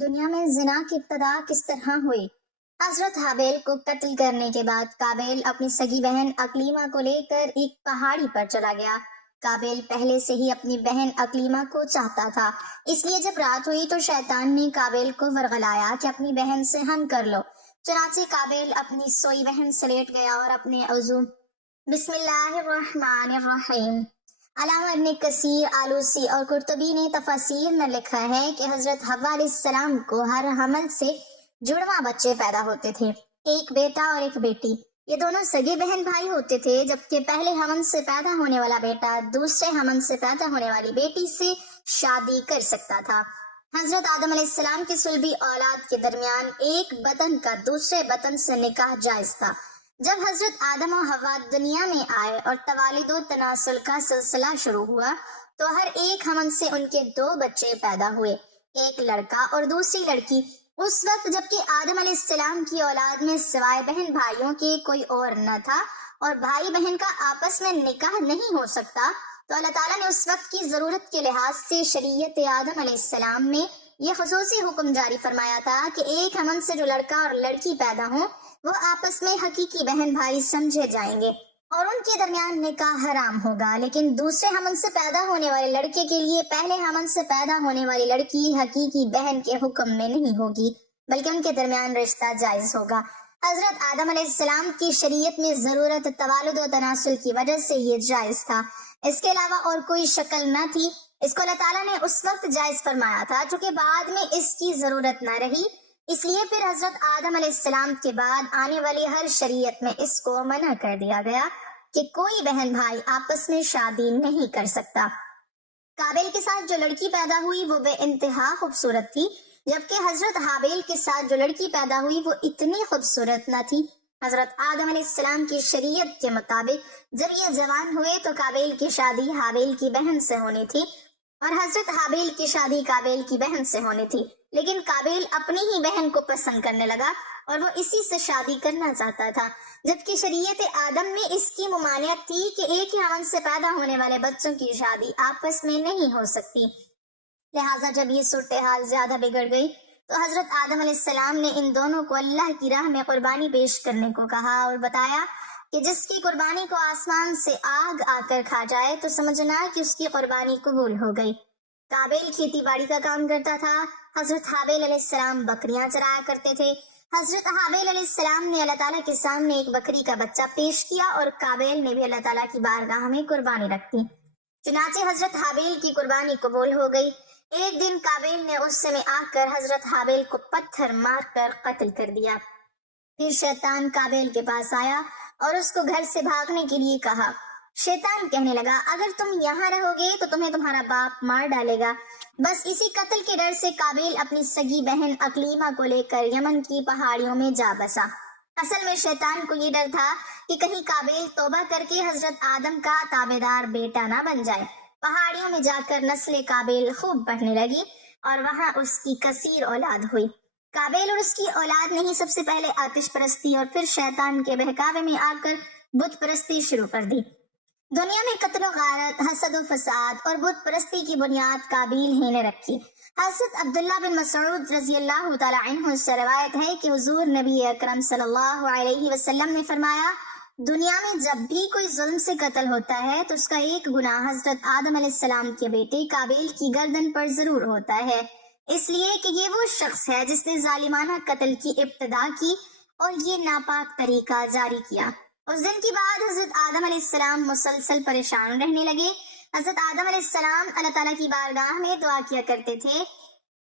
دنیا میں زنا کی ابتدا کس طرح ہوئی؟ حضرت حابیل کو قتل کرنے کے بعد قابیل اپنی سگی بہن اکلیمہ کو لے کر ایک پہاڑی پر چلا گیا۔ قابیل پہلے سے ہی اپنی بہن اکلیمہ کو چاہتا تھا، اس لیے جب رات ہوئی تو شیطان نے قابیل کو ورغلایا کہ اپنی بہن سے ہم کر لو۔ چنانچہ قابیل اپنی سوئی بہن سے لیٹ گیا اور اپنے عضو بسم اللہ الرحمن الرحیم۔ علامہ ابن کثیر، آلوسی اور قرطبی نے تفاسیر میں لکھا ہے کہ حضرت حوا علیہ السلام کو ہر حمل سے جڑواں بچے پیدا ہوتے تھے، ایک بیٹا اور ایک بیٹی۔ یہ دونوں سگے بہن بھائی ہوتے تھے، جبکہ پہلے حمل سے پیدا ہونے والا بیٹا دوسرے حمل سے پیدا ہونے والی بیٹی سے شادی کر سکتا تھا۔ حضرت آدم علیہ السلام کی صلبی اولاد کے درمیان ایک بطن کا دوسرے بطن سے نکاح جائز تھا۔ جب حضرت آدم و حوا دنیا میں آئے اور توالد و تناسل کا سلسلہ شروع ہوا تو ہر ایک حمل سے ان کے دو بچے پیدا ہوئے، ایک لڑکا اور دوسری لڑکی۔ اس وقت جبکہ آدم علیہ السلام کی اولاد میں سوائے بہن بھائیوں کے کوئی اور نہ تھا اور بھائی بہن کا آپس میں نکاح نہیں ہو سکتا، تو اللہ تعالیٰ نے اس وقت کی ضرورت کے لحاظ سے شریعت آدم علیہ السلام میں یہ خصوصی حکم جاری فرمایا تھا کہ ایک حمل سے جو لڑکا اور لڑکی پیدا ہوں وہ آپس میں حقیقی بہن بھائی سمجھے جائیں گے اور ان کے درمیان نکاح حرام ہوگا، لیکن دوسرے حمل سے پیدا ہونے والے لڑکے کے لیے پہلے حمل سے پیدا ہونے والی لڑکی حقیقی بہن کے حکم میں نہیں ہوگی، بلکہ ان کے درمیان رشتہ جائز ہوگا۔ حضرت آدم علیہ السلام کی شریعت میں ضرورت توالد و تناسل کی وجہ سے یہ جائز تھا، اس کے علاوہ اور کوئی شکل نہ تھی۔ اس کو اللہ تعالیٰ نے اس وقت جائز فرمایا تھا چونکہ بعد میں اس کی ضرورت نہ رہی، اس لیے پھر حضرت آدم علیہ السلام کے بعد آنے والی ہر شریعت میں اس کو منع کر دیا گیا کہ کوئی بہن بھائی آپس میں شادی نہیں کر سکتا۔ قابیل کے ساتھ جو لڑکی پیدا ہوئی وہ بے انتہا خوبصورت تھی، جبکہ حضرت حابیل کے ساتھ جو لڑکی پیدا ہوئی وہ اتنی خوبصورت نہ تھی۔ حضرت آدم علیہ السلام کی شریعت کے مطابق جب یہ جوان ہوئے تو قابیل کی شادی حابیل کی بہن سے ہونی تھی اور حضرت حابیل کی شادی قابیل کی بہن سے ہونی تھی، لیکن قابیل اپنی ہی بہن کو پسند کرنے لگا اور وہ اسی سے شادی کرنا چاہتا تھا، جبکہ شریعت آدم میں اس کی ممانعت تھی کہ ایک ہی حمل سے پیدا ہونے والے بچوں کی شادی آپس میں نہیں ہو سکتی۔ لہٰذا جب یہ صورتحال زیادہ بگڑ گئی تو حضرت آدم علیہ السلام نے ان دونوں کو اللہ کی راہ میں قربانی پیش کرنے کو کہا اور بتایا کہ جس کی قربانی کو آسمان سے آگ آ کر کھا جائے تو سمجھنا کہ اس کی قربانی قبول ہو گئی۔ قابیل کھیتی باڑی کا کام کرتا تھا، حضرت حابیل علیہ السلام بکریاں چرایا کرتے تھے۔ حضرت حابیل علیہ السلام نے اللہ تعالیٰ کے سامنے ایک بکری کا بچہ پیش کیا اور قابیل نے بھی اللہ تعالیٰ کی بارگاہ میں قربانی رکھ دی، چنانچہ حضرت حابیل کی قربانی قبول ہو گئی۔ ایک دن قابیل نے غصے میں آ کر حضرت حابیل کو پتھر مار کر قتل کر دیا۔ پھر شیطان قابیل کے پاس آیا اور اس کو گھر سے بھاگنے کے لیے کہا۔ شیطان کہنے لگا، اگر تم یہاں رہو گے تو تمہیں تمہارا باپ مار ڈالے گا۔ بس اسی قتل کے ڈر سے قابیل اپنی سگی بہن اکلیمہ کو لے کر یمن کی پہاڑیوں میں جا بسا۔ اصل میں شیطان کو یہ ڈر تھا کہ کہیں قابیل توبہ کر کے حضرت آدم کا تابعدار بیٹا نہ بن جائے۔ پہاڑیوں میں جا کر نسل قابیل خوب بڑھنے لگی اور وہاں اس کی کثیر اولاد ہوئی۔ قابیل اور اس کی اولاد نے ہی سب سے پہلے آتش پرستی اور پھر شیطان کے بہکاوے میں آ کر بت پرستی شروع کر دی۔ دنیا میں قتل و غارت، حسد و فساد اور بت پرستی کی بنیاد قابیل ہی نے رکھی۔ حضرت عبداللہ بن مسعود رضی اللہ تعالی عنہ سے روایت ہے کہ حضور نبی اکرم صلی اللہ علیہ وسلم نے فرمایا، دنیا میں جب بھی کوئی ظلم سے قتل ہوتا ہے تو اس کا ایک گناہ حضرت آدم علیہ السلام کے بیٹے قابیل کی گردن پر ضرور ہوتا ہے، اس لیے کہ یہ وہ شخص ہے جس نے ظالمانہ قتل کی ابتدا کی اور یہ ناپاک طریقہ جاری کیا۔ اس دن کے بعد حضرت آدم علیہ السلام مسلسل پریشان رہنے لگے۔ حضرت آدم علیہ السلام اللہ تعالیٰ کی بارگاہ میں دعا کیا کرتے تھے،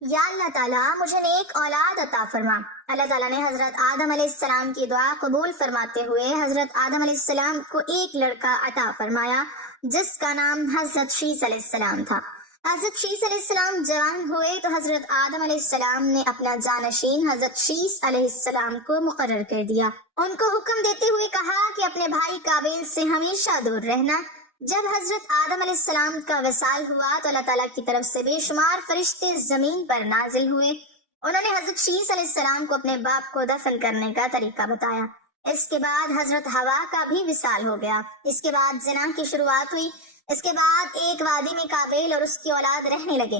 یا اللہ تعالیٰ مجھے نیک اولاد عطا فرما۔ اللہ تعالیٰ نے حضرت آدم علیہ السلام کی دعا قبول فرماتے ہوئے حضرت آدم علیہ السلام کو ایک لڑکا عطا فرمایا جس کا نام حضرت شیث علیہ السلام تھا۔ حضرت شیث علیہ السلام جوان ہوئے تو حضرت آدم علیہ السلام نے اپنا جانشین حضرت شیث علیہ السلام کو مقرر کر دیا۔ ان کو حکم دیتے ہوئے کہا کہ اپنے بھائی قابیل سے ہمیشہ دور رہنا۔ جب حضرت آدم علیہ السلام کا وصال ہوا تو اللہ تعالیٰ کی طرف سے بے شمار فرشتے زمین پر نازل ہوئے۔ انہوں نے حضرت شیث علیہ السلام کو اپنے باپ کو دفن کرنے کا طریقہ بتایا۔ اس کے بعد حضرت حوا کا بھی وصال ہو گیا۔ اس کے بعد زنا کی شروعات ہوئی۔ اس کے بعد ایک وادی میں قابیل اور اس کی اولاد رہنے لگے۔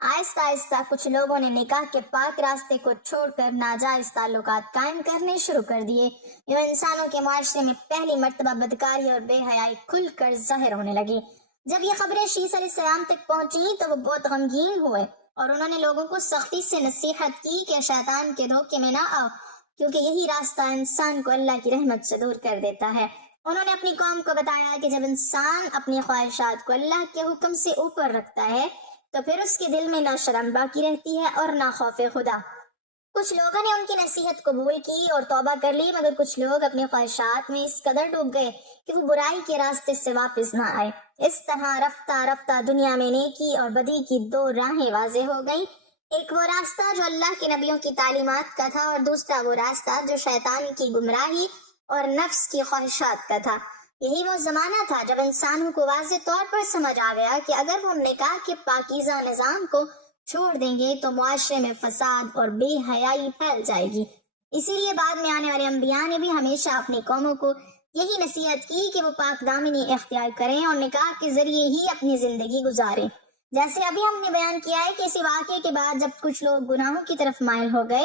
آہستہ آہستہ کچھ لوگوں نے نکاح کے پاک راستے کو چھوڑ کر ناجائز تعلقات قائم کرنے شروع کر دیے۔ یوں انسانوں کے معاشرے میں پہلی مرتبہ بدکاری اور بے حیائی کھل کر ظاہر ہونے لگی۔ جب یہ خبریں شیس علیہ السلام تک پہنچی تو وہ بہت غمگین ہوئے اور انہوں نے لوگوں کو سختی سے نصیحت کی کہ شیطان کے دھوکے میں نہ آؤ، کیونکہ یہی راستہ انسان کو اللہ کی رحمت سے دور کر دیتا ہے۔ انہوں نے اپنی قوم کو بتایا کہ جب انسان اپنی خواہشات کو اللہ کے حکم سے اوپر رکھتا ہے تو پھر اس کے دل میں نہ شرم باقی رہتی ہے اور نہ خوف خدا۔ کچھ لوگوں نے ان کی نصیحت قبول کی اور توبہ کر لی، مگر کچھ لوگ اپنی خواہشات میں اس قدر ڈوب گئے کہ وہ برائی کے راستے سے واپس نہ آئے۔ اس طرح رفتہ رفتہ دنیا میں نیکی اور بدی کی دو راہیں واضح ہو گئیں، ایک وہ راستہ جو اللہ کے نبیوں کی تعلیمات کا تھا اور دوسرا وہ راستہ جو شیطان کی گمراہی اور نفس کی خواہشات کا تھا۔ یہی وہ زمانہ تھا جب انسانوں کو واضح طور پر سمجھ آ گیا کہ اگر وہ نکاح کے پاکیزہ نظام کو چھوڑ دیں گے تو معاشرے میں فساد اور بے حیائی پھیل جائے گی۔ اسی لیے بعد میں آنے والے انبیاء نے بھی ہمیشہ اپنی قوموں کو یہی نصیحت کی کہ وہ پاک دامنی اختیار کریں اور نکاح کے ذریعے ہی اپنی زندگی گزاریں۔ جیسے ابھی ہم نے بیان کیا ہے کہ اسی واقعے کے بعد جب کچھ لوگ گناہوں کی طرف مائل ہو گئے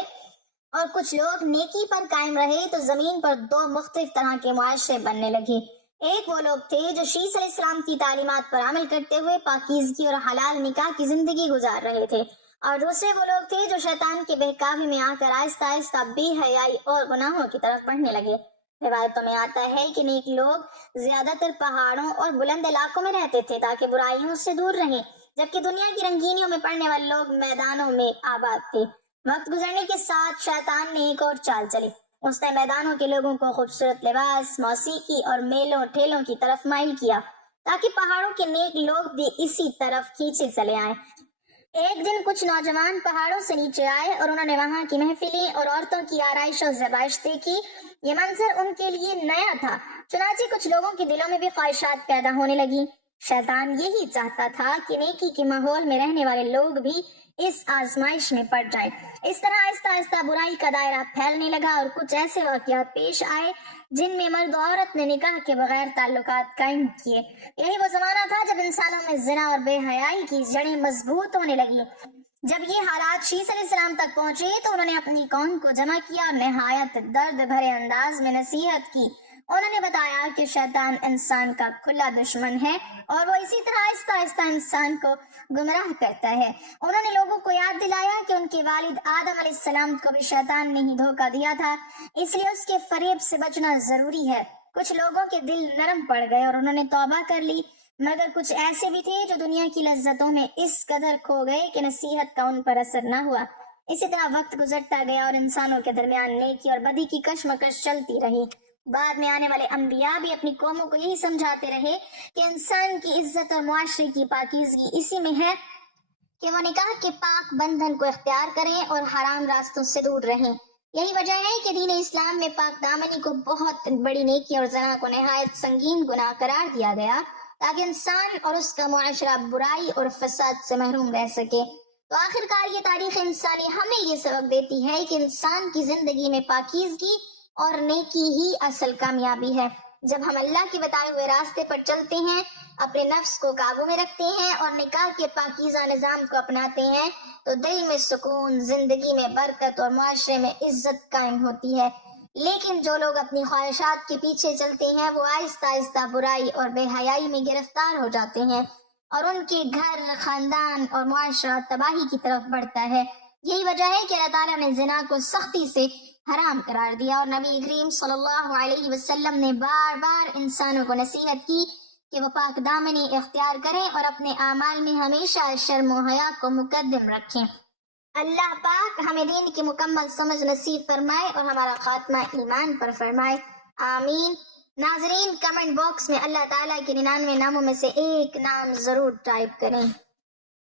اور کچھ لوگ نیکی پر قائم رہے تو زمین پر دو مختلف طرح کے معاشرے بننے لگے۔ ایک وہ لوگ تھے جو شیس علیہ السلام کی تعلیمات پر عمل کرتے ہوئے پاکیزگی اور حلال نکاح کی زندگی گزار رہے تھے، اور دوسرے وہ لوگ تھے جو شیطان کے بہکاوے میں آ کر آہستہ آہستہ بے حیائی اور گناہوں کی طرف بڑھنے لگے۔ روایتوں میں آتا ہے کہ نیک لوگ زیادہ تر پہاڑوں اور بلند علاقوں میں رہتے تھے تاکہ برائیوں سے دور رہیں، جبکہ دنیا کی رنگینیوں میں پڑنے والے لوگ میدانوں میں آباد تھے۔ وقت گزرنے کے ساتھ شیطان نے ایک اور چال چلی۔ اس نے میدانوں کے لوگوں کو خوبصورت لباس، موسیقی اور میلوں ٹھیلوں کی طرف مائل کیا تاکہ پہاڑوں کے نیک لوگ بھی اسی طرف کھینچے چلے آئیں۔ ایک دن کچھ نوجوان پہاڑوں سے نیچے آئے اور انہوں نے وہاں کی محفلیں اور عورتوں کی آرائش و زیبائش دیکھی۔ یہ منظر ان کے لیے نیا تھا، چنانچہ کچھ لوگوں کے دلوں میں بھی خواہشات پیدا ہونے لگی۔ شیطان یہی چاہتا تھا کہ نیکی کے ماحول میں رہنے والے لوگ بھی اس آزمائش میں پڑ جائیں۔ اس طرح آہستہ آہستہ برائی کا دائرہ پھیلنے لگا اور کچھ ایسے واقعات پیش آئے جن میں مرد و عورت نے نکاح کے بغیر تعلقات قائم کیے۔ یہی وہ زمانہ تھا جب انسانوں میں زنا اور بے حیائی کی جڑیں مضبوط ہونے لگی۔ جب یہ حالات شیس علیہ السلام تک پہنچے تو انہوں نے اپنی قوم کو جمع کیا اور نہایت درد بھرے انداز میں نصیحت کی۔ انہوں نے بتایا کہ شیطان انسان کا کھلا دشمن ہے اور وہ اسی طرح آہستہ آہستہ انسان کو گمراہ کرتا ہے۔ انہوں نے لوگوں کو یاد دلایا کہ ان کے والد آدم علیہ السلام کو بھی شیطان نے ہی دھوکہ دیا تھا، اس لیے اس کے فریب سے بچنا ضروری ہے۔ کچھ لوگوں کے دل نرم پڑ گئے اور انہوں نے توبہ کر لی، مگر کچھ ایسے بھی تھے جو دنیا کی لذتوں میں اس قدر کھو گئے کہ نصیحت کا ان پر اثر نہ ہوا۔ اسی طرح وقت گزرتا گیا اور انسانوں کے درمیان نیکی اور بدی کی کشمکش چلتی رہی۔ بعد میں آنے والے انبیاء بھی اپنی قوموں کو یہی سمجھاتے رہے کہ انسان کی عزت اور معاشرے کی پاکیزگی اسی میں ہے کہ وہ نکاح کے پاک بندھن کو اختیار کریں اور حرام راستوں سے دور رہیں۔ یہی وجہ ہے کہ دین اسلام میں پاک دامنی کو بہت بڑی نیکی اور زنا کو نہایت سنگین گناہ قرار دیا گیا تاکہ انسان اور اس کا معاشرہ برائی اور فساد سے محروم رہ سکے۔ تو آخرکار یہ تاریخ انسانی ہمیں یہ سبق دیتی ہے کہ انسان کی زندگی میں پاکیزگی اور نیکی ہی اصل کامیابی ہے۔ جب ہم اللہ کے بتائے ہوئے راستے پر چلتے ہیں، اپنے نفس کو قابو میں رکھتے ہیں اور نکاح کے پاکیزہ نظام کو اپناتے ہیں تو دل میں سکون، زندگی میں برکت اور معاشرے میں عزت قائم ہوتی ہے۔ لیکن جو لوگ اپنی خواہشات کے پیچھے چلتے ہیں وہ آہستہ آہستہ برائی اور بے حیائی میں گرفتار ہو جاتے ہیں اور ان کے گھر، خاندان اور معاشرہ تباہی کی طرف بڑھتا ہے۔ یہی وجہ ہے کہ اللہ تعالیٰ نے زنا کو سختی سے حرام قرار دیا اور نبی کریم صلی اللہ علیہ وسلم نے بار بار انسانوں کو نصیحت کی کہ وہ پاک دامنی اختیار کریں اور اپنے اعمال میں ہمیشہ شرم و حیا کو مقدم رکھیں۔ اللہ پاک ہمیں دین کی مکمل سمجھ نصیب فرمائے اور ہمارا خاتمہ ایمان پر فرمائے، آمین۔ ناظرین، کمنٹ باکس میں اللہ تعالیٰ کے 99 ناموں میں سے ایک نام ضرور ٹائپ کریں۔